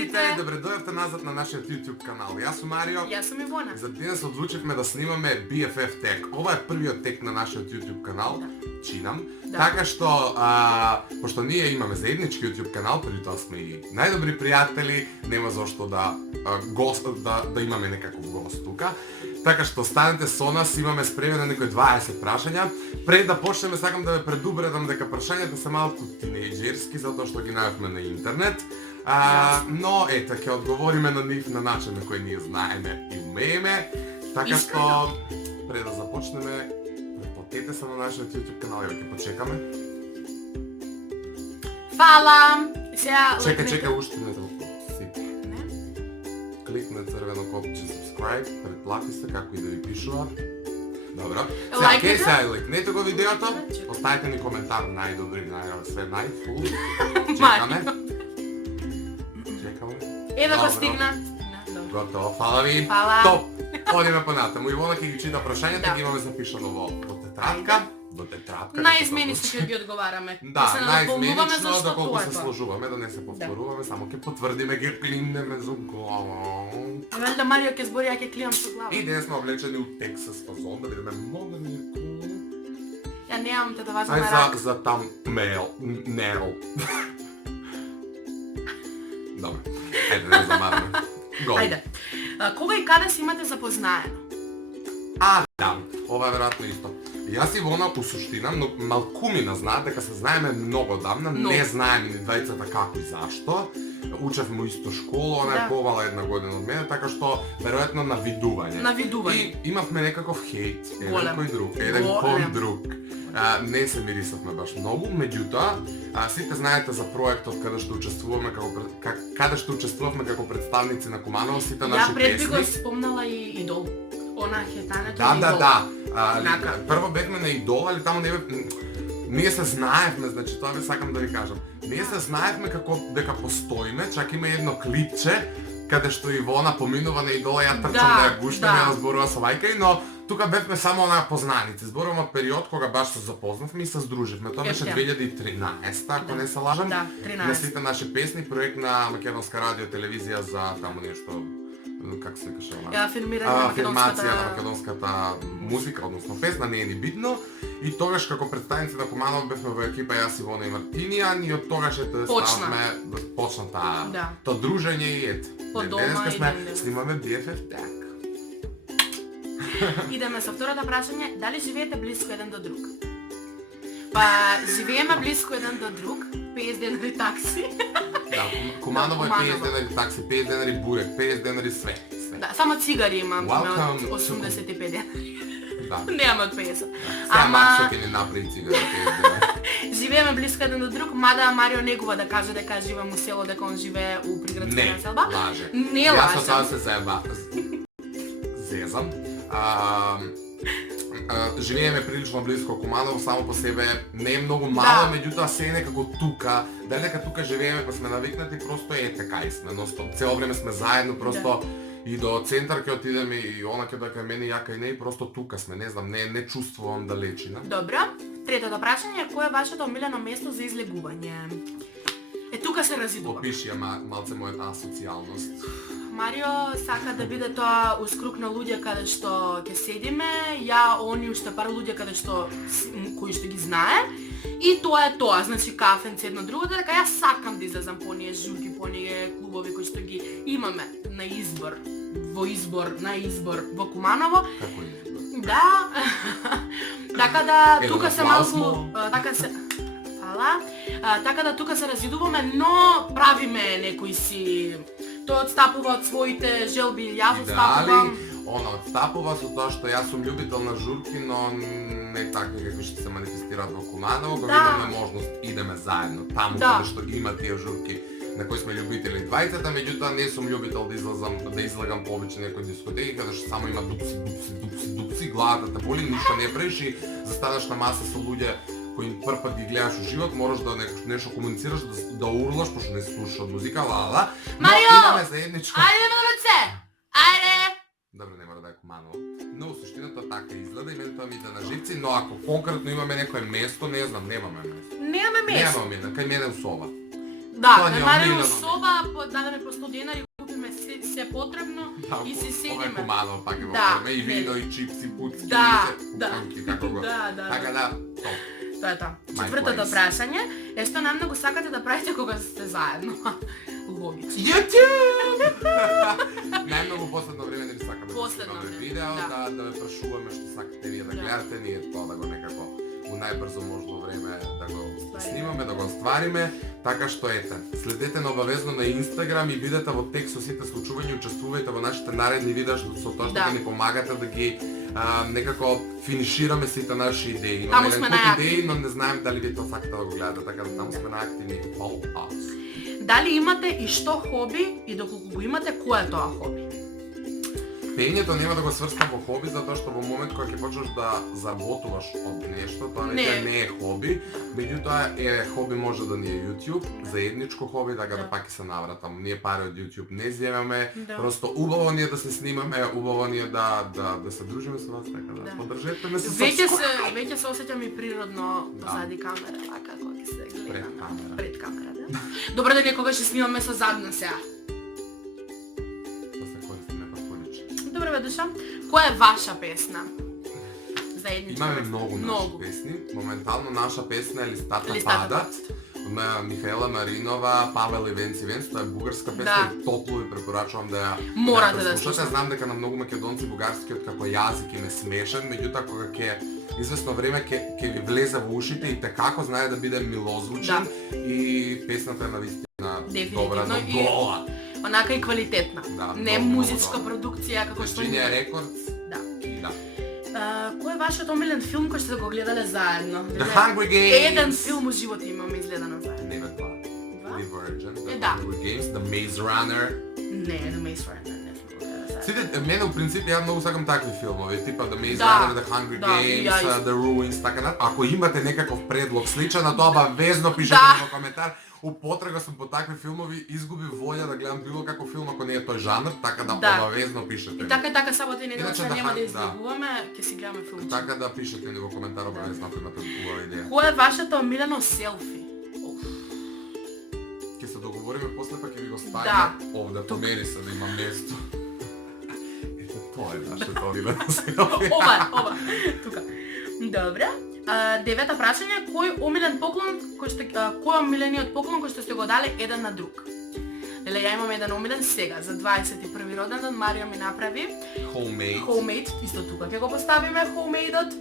сите и добре дојдовте назад на нашиот YouTube канал. Јас сум Марио. Јас сум Ивона. За денес одлучивме да снимаме BFF тег. Ова е првиот тег на нашиот YouTube канал. Чинам. Така што, пошто ние имаме заеднички YouTube канал, преди тоа сме и најдобри пријатели, нема зошто да имаме некаков гост тука. Така што станете со нас, имаме спремено некои 20 прашања. Пред да почнеме, сакам да ве предупредам дека прашањата се малку тинејџерски, затоа што ги најавме на интернет. Но ето, ќе одговориме на нив на начин на кој ние знаеме и умееме. Така што, пред да започнеме, претплатете се на нашиот YouTube канал, ја ќе почекаме. Фала! Чекај, уште не толку. Кликне црвено копче subscribe, претплати се како и да ви пишува. Добро. Сега лайкнете го видеото, оставете ни коментар најдобри, све најфул. Чекаме. Ева го стигна. Готово, фала ви. Топ. Одиме понатаму. Ивона ќе ги чита прашањата, ги имаме запишано во тетрадка. До тетрадка. Најизменично ќе ги одговараме. Да, најизменично, доколку се сложуваме, да не се повторуваме, само ќе потврдиме, ќе климнеме за глава. Велда Марио ќе збори, ја ќе климам со глава. И денес сме облечени у Тексас фазон, да видиме модерни. Ја немам те да возиме рак. За там нел. Добре, ајде да замараме. Ајде. Кога и каде се имате запознаено? Да, ова е веројатно исто. Јас и Ивона по суштина, но малкумина знаат дека се знаеме многу давна, не знаеме ни двајцата како и зашто. Учевме у исто школа, она е повала една година од мене, така што веројатно навидување. И имавме некаков хейт, еден кон друг. Не се мирисавме баш многу, меѓутоа, сите знаете за проектот каде што учествуваме како представници на Куманово, сите наши песни. Ја пред би го спомнала и Идол. Она хетането на Идол. Да. Прво бевме на Идол, али таму не бе... Ние се знаевме, значи тоа ви сакам да ви кажам. Ние се знаевме како дека постоиме, чак има едно клипче каде што Ивона поминува на Идола, ја трчам да ја гуштам, ја зборува со мајка, но тука бевме само онаа познаници. Зборуваме од период кога баш се запознавме и се здруживме. Тоа беше 2013, ако не се лажам. Да, 13. На сите наши песни, проект на Македонска радио телевизија за таму нешто, как се каже она? Афирмација на македонската музика, односно песна, не е ни битно. И тогаш како представници на Куманово бевме во екипа јас, Ивона и Мартинијан и од тогаш почна тоа дружење и ет. Денеска снимаме BFF тег. Идеме со второто прашање, дали живеете близко еден до друг? Па, живееме близко еден до друг, 50 денари такси. Да, Куманово е 50 денари такси, 50 денари бурек, 50 денари све. Да, само цигари имам од 85 денари. Немам од 50. Сега Маршо ќе ни направи цигари 50 денари. Живееме близко еден до друг, мада Марио негува да каже дека живеам у село, дека он живее у приградска населба. Не, лаже. Не лаже. Јас со тоа се зезам. Живееме прилично близко Куманово, само по себе не е многу мало, меѓутоа се е некако тука. Дали дека тука живееме, па сме навикнати, просто е така и сме, но цело време сме заедно, просто и до центар ќе отидеме и она ќе дојде кај мене, ја кај неј, просто тука сме, не знам, не чувствувам далечина. Добро, третото прашање е кое е вашето омилено место за излегување? Тука се разидуваме. Опиши ја малце мојата асоцијалност. Марио сака да биде тоа uz круг на луѓе каде што ќе седиме, ја, они уште пар луѓе каде што кои што ги знае. И тоа е тоа, значи кафенце едно друго, дека јас сакам да излезам по оние журки, по оние клубови кои што ги имаме на избор во Куманово. Како избор? Да. Така да тука се малку, така да тука се разидуваме, но правиме некои си тој отстапува од своите желби, јас отстапувам. Она отстапува со тоа што јас сум љубител на журки, но не такви какви што се манифестираат во Куманово, кога имаме можност идеме заедно таму каде што има тие журки на кои сме љубители двајцата, меѓутоа не сум љубител да излегам повеќе некои дискотеки каде што само има дупси, главата те боли, ништо не правиш и застанеш на маса со луѓе кои прв пат ги гледаш у живот, можеш да нешто комуницираш, да урлаш, пошто не слушаш од музика, Марио! Имаме заедничко. Ајде на раце! Ајде! Добре, нема да бе Куманово. Но суштината така изгледа и мене тоа ми иде на живци, но ако конкретно имаме некое место, не знам, немаме место. Немаме место. Немаме, кај мене у соба. Да, Тоа ни е намалиме омилено. соба, дадеме по 100 денари, купиме се потребно и се Ова е седиме. хумано, пак го Да, правиме и вино, и чипси, пуцки, Да, и се да. пуканки, како го. Да. Така да, топ. Тоа е тоа. My Четвртото place. прашање е што најмногу сакате да правите кога сте заедно. Логично. YouTube! Најмногу последно време не ви сакаме да Последно снимаме време, видео, да. да ме прашуваме што сакате вие да Да. гледате, ние тоа да го некако у најбрзо можно време да го Ствариме. снимаме, да го оствариме, така што ете, следете на обавезно на Инстаграм и видете во текст со сите случувања, учествувајте во нашите наредни видеа со тоа што Да. ќе ни помагате да ги некако финишираме сите наши идеи. Таму Имаме сме еден куп најактивни. идеи, но не знаем дали вие тоа сакате да го гледате, така да таму сме најактивни. Follow us. Дали имате и што хоби и доколку го имате, кој е тоа хоби? Пеењето нема да го сврстам во хоби, затоа што во момент кога ќе почнеш да заработуваш од нешто, тоа веќе не е хоби, меѓутоа е хоби може да ни е YouTube, заедничко хоби, така да Да. пак и се навратам. Ние пари од YouTube не земаме, Да. просто убаво ни е да се снимаме, убаво ни е да се дружиме со вас, така да Да. поддржете ме со Веќе се осеќам и природно Да. позади камера, вака кога ќе се Пред гледаме. камера. Пред камера, да. Добро да некогаш ќе снимаме со задна сега. да се користиме како поличе. Добро бе душа. Која е ваша песна? Заедничка. Имаме многу наши Многу. песни. Моментално наша песна е Листата Листата падат. На Михаела Маринова, Павел Ивенц Ивенц, тоа е бугарска песна Да. и топло ви препорачувам да ја Морате да слушате. слушате. Знам дека на многу македонци бугарскиот како јазик им е смешен, меѓутоа кога ќе извесно време ќе ви влезе во ушите и како знае да биде милозвучен и песната е навистина Дефинитивно добра до и- бола. Онака и квалитетна. Да, Не многу, музичка многу продукција како што Virginia ние. Records. Да. Да. Кој е вашиот омилен филм кој сте го гледале заедно? The Hungry Games. Еден филм у живот имаме изгледано заедно. Не бе два. Два? Divergent, The Да. Hungry Games, The Maze Runner. Не, The Maze Runner не сме го гледале заедно. Сите, мене у принцип ја многу сакам такви филмови, типа The Maze Да, Runner, The Hungry да, Games, и ја исто. The Ruins, така натаму. Ако имате некаков предлог сличен на тоа, обавезно пишете Да. во коментар. У потрага сум по такви филмови, изгуби волја да гледам било каков филм ако не е тој жанр, така да Да. обавезно пишете. И така сабота и Иначе неделче да нема да да. излегуваме, ќе си гледаме филм. Така да пишете ни во коментар обавезно ако имате убава идеја. Кој е вашето омилено селфи? Ќе се договориме после па ќе ви го ставиме Да. овде, помери се да има место. Ете, тоа е нашето омилено селфи. Ова, тука. Добре. Девета прашање, кој омилен поклон кој е омилениот поклон кој што сте го дали еден на друг? Леле, ја имам еден омилен сега за 21 роденден, Марио ми направи Homemade. homemade, исто тука ќе го поставиме homemade-от.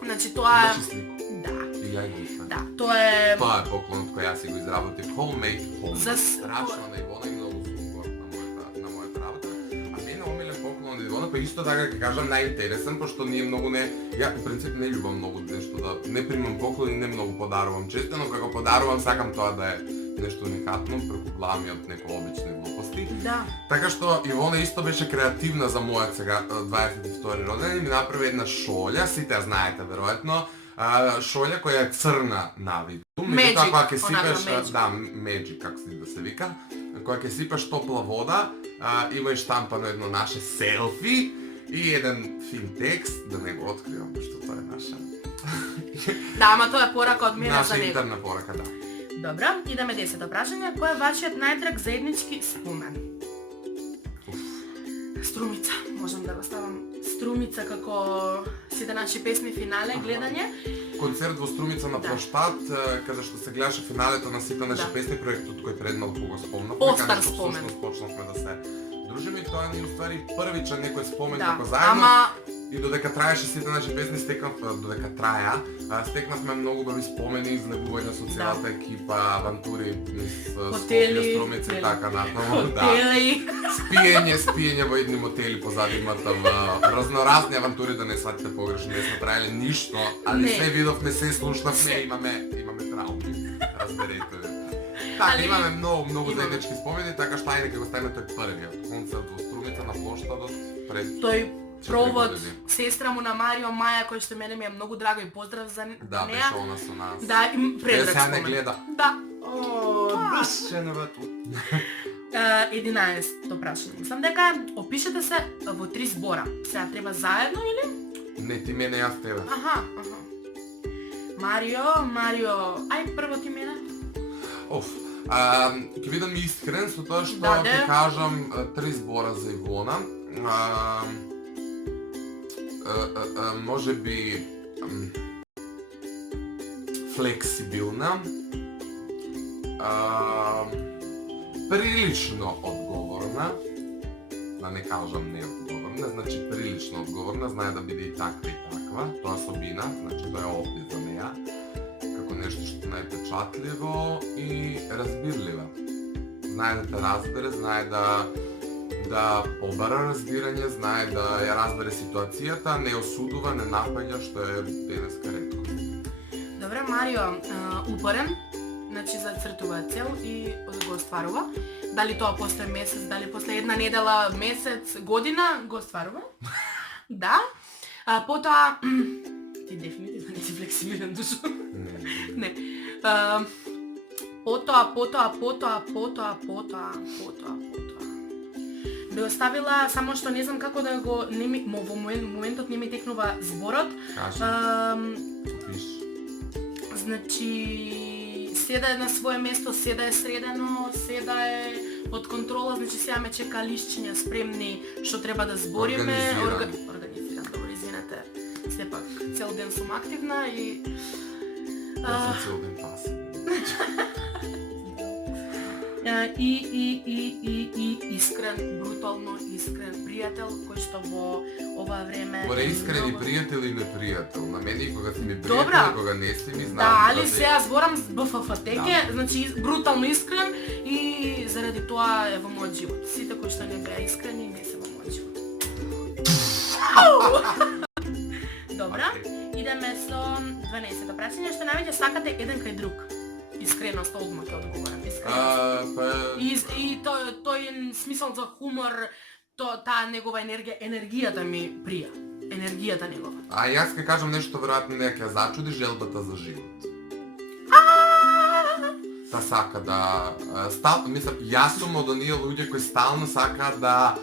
Значи тоа Имаше слику. да, И ја го ставам. да, тоа е Тоа е поклонот кој јас си го изработив. Homemade, homemade. За Страшно на Ивона и многу сумбор на мојата работа. А мене омилен поклон од Ивона, па исто така ќе кажам најинтересен, пошто ние многу не, ја по принцип не љубам многу нешто да не примам поклон и не многу подарувам често, но како подарувам сакам тоа да е нешто уникатно преку главни од некои обични глупости. да. Така што Ивона исто беше креативна за мојот сега 22 роден и ми направи една шолја, сите ја знаете веројатно, шолја која е црна на вид. Magic, Кога ќе онака, сипеш, magic. да, magic како се да се вика, кога ќе сипеш топла вода, има и штампано едно наше селфи и еден фин текст, да не го откривам, пошто тоа е наша. Да, ама тоа е порака од мене за Наша него. интерна порака, да. Добро, идеме 10-то прашање. Кој е вашиот најдраг заеднички спомен? Струмица, можам да го ставам Струмица како сите наши песни финале, гледање. Концерт во Струмица на Да. площад, каде што се гледаше финалето на сите наши Да. песни, проектот кој пред малку го спомнавме, Остар каде што спомен. всушност почнавме да се дружиме и тоа ни уствари првичен некој спомен Да, како заедно. ама И додека траеше сите наши песни, додека стекнавме многу добри спомени, излегување со целата екипа, авантури низ Хотели, Скопје, Струмица и така натаму. Да. хотели. Спиење во едни мотели позади имата разноразни авантури, да не сватите погрешно, не сме правиле ништо, али Не. се видовме, се слушнавме, Се. имаме трауми, разберете. Така, Али имаме многу имаме. заеднички спомени, така што ајде ќе го ставиме тој првиот концерт во Струмица на площадот пред Тој 4 провод, години. сестра му на Марио Маја, кој што мене ми е многу драго и поздрав за Да, беше неа. она со нас. Да, и предраг Сега не спомен. гледа. Да. Башеновато. 11-то прашање. Мислам дека опишете се во 3 збора. Сега треба заедно или? Не, ти мене, јас тебе. Аха. Марио, ај прво ти мене. Оф, Ќе бидам искрен со тоа што Да, ќе кажам 3 збора за Ивона. Може би флексибилна, прилично одговорна, да не кажам неодговорна, значи прилично одговорна, знае да биде и таква, тоа е особина, значи тоа е опит за неја, како нешто што е најпечатливо и разбирлива. Знае да те разбере, знае да побара разбирање, знае да ја разбере ситуацијата, не осудува, не напаѓа, што е денеска ретко. Добре, Марио, упорен, значи зацртува цел и го остварува. Дали тоа после месец, дали после една недела, месец, година го остварува? Да. Потоа ти дефинитивно не си флексибилен душо. Не. Потоа би оставила, само што не знам како да го во моментот не ми текнува зборот. Кажи. Пиш. Значи, седа е на свое место, седа е средено, седа е под контрола, значи сега ме чека лишчиња спремни што треба да збориме. Организиран, добро, извинете. Сепак, цел ден сум активна и... Јас сум цел ден пасивна. И искрен, брутално искрен пријател кој што во ова време... Море искрени пријател и непријател. На мене и кога си ми Добра. пријател, кога не си ми знам. Да, али сега зборам БФФ-теке, значи брутално искрен и заради тоа е во мојот живот. Сите кои што не беа искрени не се во мојот живот. Добра, идеме со 12-то прашање, што највеќе сакате еден кај друг. Искреност, одма ќе одговорам, искреност. И тој смисол за хумор, таа негова енергијата ми прија. Енергијата негова. А јас ќе кажам нешто веројатно не ќе зачуди, желбата за живот. Та сака да мислам, јас сум од оние луѓе кои стално сакаат да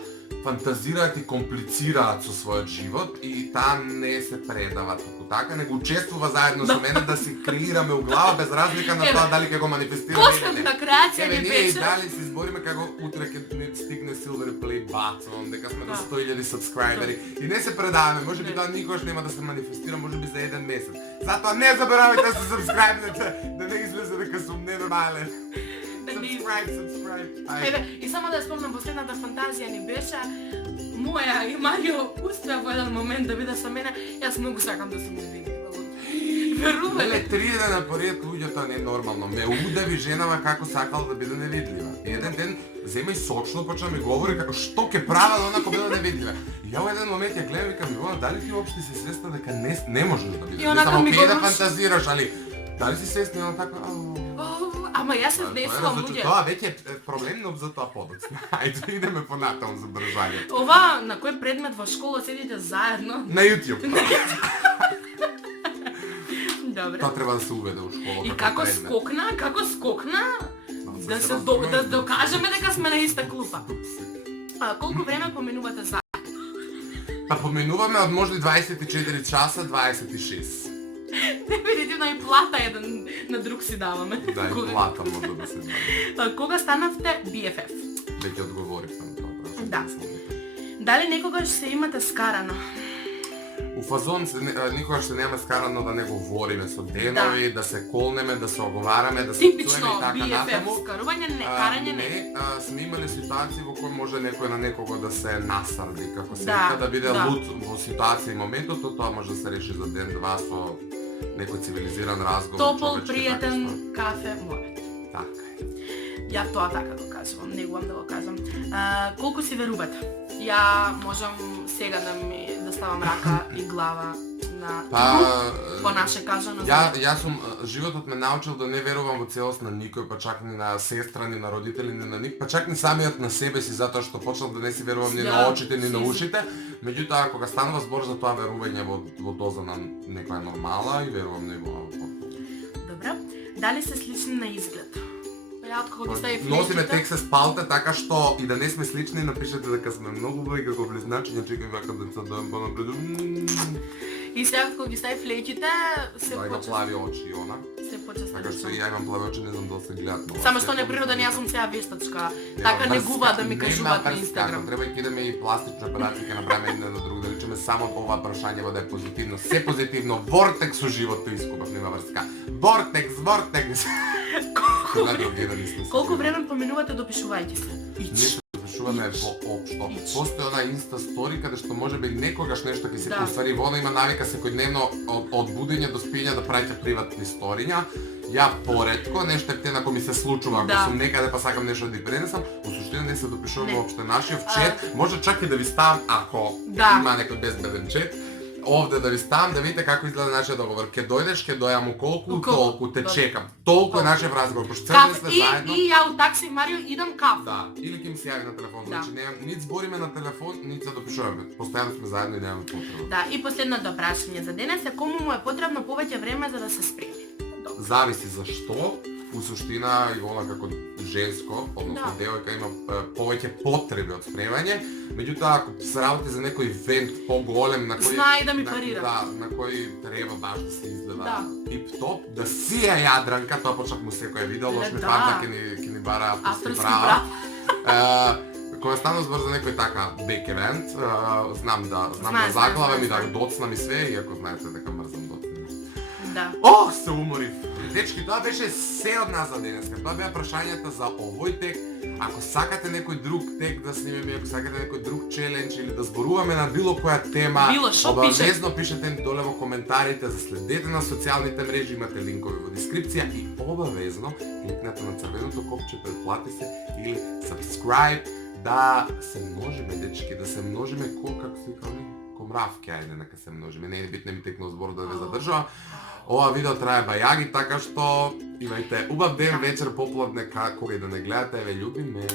фантазираат и комплицираат со својот живот и таа не се предава туку така, него учествува заедно со мене да си креираме у глава без разлика на тоа дали ќе го манифестираме или не. Константна креација ни ние беше. дали се збориме како утре ќе не стигне Silver Play button, дека сме на 100.000 subscribери и не се предаваме, можеби тоа никогаш нема да се манифестира, можеби за еден месец. Затоа не заборавајте да се subscribe-нете, да не излезе дека сум ненормален. Subscribe. Еве, и само да спомнам, последната фантазија ни беше моја и Марио успеа во еден момент да биде со мене, јас многу сакам да сум невидлива. Верувај. 3 дена поред луѓето не е нормално. Ме удави женава како сакал да биде невидлива. И еден ден зема и сочно почна ми говори како што ќе правела онако биде невидлива. И ја во еден момент ја гледам и викам Ивона, дали ти уопште си свесна дека не можеш да бидеш? Не само ти да фантазираш, али дали си свесна на така? Ама јас се вдесувам луѓе. Тоа веќе е проблемно за тоа подоцна. Ајде идеме понатаму за бржањето. Ова на кој предмет во школа седите заедно? На YouTube. Добре. Тоа треба да се уведе во школа. И како скокна, да се докажеме дека сме на иста клупа. Колку време поменувате заедно? Па поменуваме од можда 24 часа 26. Дефинитивно и плата еден на друг си даваме. Да, и плата може да се даде. Кога станавте BFF? Веќе одговорив на тоа. Да. Дали некогаш се имате скарано? У фазон никогаш се нема скарано да не говориме со денови, да се колнеме, да се оговараме, да се типично така BFF натаму. скарување, не карање не. Не, сме имали ситуации во кои може некој на некого да се насрди, како се Да, вика, да биде да. луд во ситуација и моментот, тоа може да се реши за ден-два со некој цивилизиран разговор. Топол, човечки, пријатен кафе, морет. Така е. Ја тоа така го кажувам, негувам да го кажам. Колку си верувате? Ја можам сега да ставам рака и глава на по наше кажано. Јас сум животот ме научил да не верувам во целост на никој, па чак ни на сестра, ни на родители, ни на ник, па чак ни самиот на себе си, затоа што почнав да не си верувам ни на очите, ни на ушите. Меѓутоа кога станува збор за тоа верување во доза на некоја нормала и верувам него. Добра. Дали се слични на изглед? Ја откако ги стави носиме текст с палта, така што и да не сме слични, напишете дека сме многу убави како близначиња, чекам вака деца да им понапреду. И сега кога ги стави флеќите, се Да, има почест. плави очи и она. Се почест. Така што и ја имам плави очи, не знам дали се гледат. Само што не природен, јас сум сега вештачка. Така не гува да ми кажуваат на Инстаграм. Треба и кидаме и пластична операција, ќе направиме една на друг, да речеме само ова прашање да е позитивно. Се позитивно, вортекс со животот искупав, нема врска. Вортекс. Колку време поминувате допишувајќи се? Нешто допишуваме воопшто. Постои она инста стори каде што можеби некогаш нешто ќе се поствари, вона има навика секојдневно од будење до спиење да праќа приватни сториња. Ја поретко, нешто ептенако ми се случува, ако сум некаде па сакам нешто да ја пренесам, во суштина не се допишувам воопшто. Нашиот чет, може чак и да ви ставам ако има некој безбеден чет. Овде да ви ставам да видите како изгледа нашиот договор. Ке дојдеш, ке дојам у колку, толку те чекам. Толку е нашиот разговор, пошто цел ден сме заедно. И ја у такси Марио идам каф. Да, или ќе ми се јави на телефон, значи немам нит збориме на телефон, нит се допишуваме. Постојано сме заедно и немаме потреба. Да, и последното прашање за денес е кому му е потребно повеќе време за да се спреми? Зависи зашто. У суштина Ивона како женско, односно девојка има повеќе потреби од спремање, меѓутоа ако се работи за некој ивент поголем на кој знае да ми парира. Да, на кој треба баш да се изгледа тип-топ, да сија јадранка, тоа почнав му секој видео, лош ми памта ќе ни бара авторски права. Кога стану збор за некој така бек евент, знам да заглавам и да доцнам и све, иако знаете дека мрзам доцнам. Да. Ох, се уморив. Дечки, тоа беше се од нас за денеска. Тоа беа прашањата за овој тек. Ако сакате некој друг тек да снимеме, ако сакате некој друг челендж или да зборуваме на било која тема, обавезно пишете ни доле во коментарите, заследете на социјалните мрежи, имате линкови во дескрипција и обавезно кликнете на црвеното копче, претплати се или subscribe да се множиме, дечки, да се множиме како се викаме, комравки, ајде нека се множиме. Не е битно ми текнал збор да ве задржува. Ова видео трае бајаги, така што имајте убав ден, вечер, попладне, кога и да не гледате, ве љубиме.